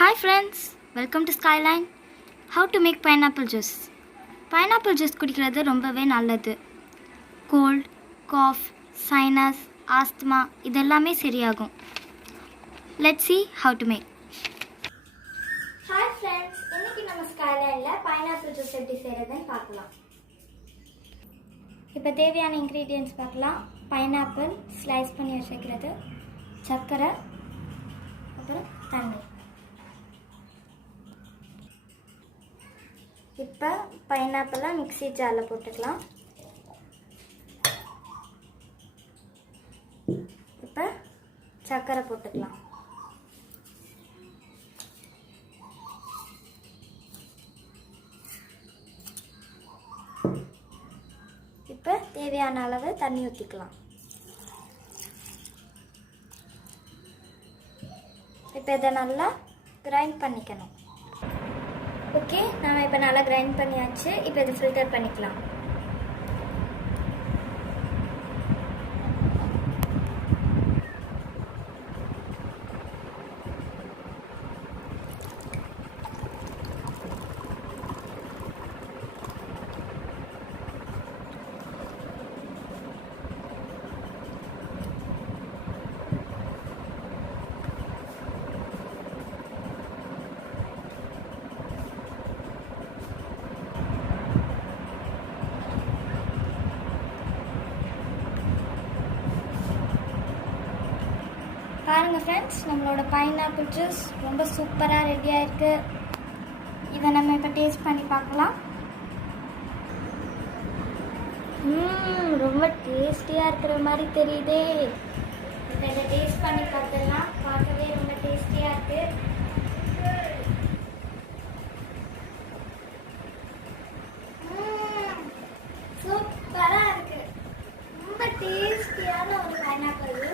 Hi friends, welcome to SKYLINE. How to make pineapple juice. Pineapple juice குடிக்கிறது ரொம்பவே நல்லது. Cold, cough, sinus, asthma இதெல்லாமே சரியாகும். Let's see how to make. Hi friends, இன்னைக்கு நம்ம SKYLINEல pineapple juice எப்படி செய்யறதுன்னு பார்க்கலாம். இப்போ தேவையான ingredients பார்க்கலாம். pineapple slice பண்ணி வச்சிருக்கிறது, சர்க்கரை, அப்புறம் தண்ணி. இப்போ பைனாப்பிளை மிக்ஸி ஜாரில் போட்டுக்கலாம். இப்போ சர்க்கரை போட்டுக்கலாம். இப்போ தேவையான அளவு தண்ணி ஊற்றிக்கலாம். இப்போ இதை நல்லா கிரைண்ட் பண்ணிக்கணும். ஓகே, நம்ம இப்போ நல்லா கிரைண்ட் பண்ணியாச்சு. இப்போ இதை ஃபில்டர் பண்ணிக்கலாம். பாருங்கள் ஃப்ரெண்ட்ஸ், நம்மளோட பைனாப்பிள் ஜூஸ் ரொம்ப சூப்பராக ரெடியாக இருக்குது. இதை நம்ம இப்போ டேஸ்ட் பண்ணி பார்க்கலாம். ரொம்ப டேஸ்டியாக இருக்கிற மாதிரி தெரியுதே. இப்போ இதை டேஸ்ட் பண்ணி பார்த்துடலாம். பார்க்கவே ரொம்ப டேஸ்டியாக இருக்குது. சூப்பராக இருக்குது. ரொம்ப டேஸ்டியான ஒரு பைனாப்பிள்.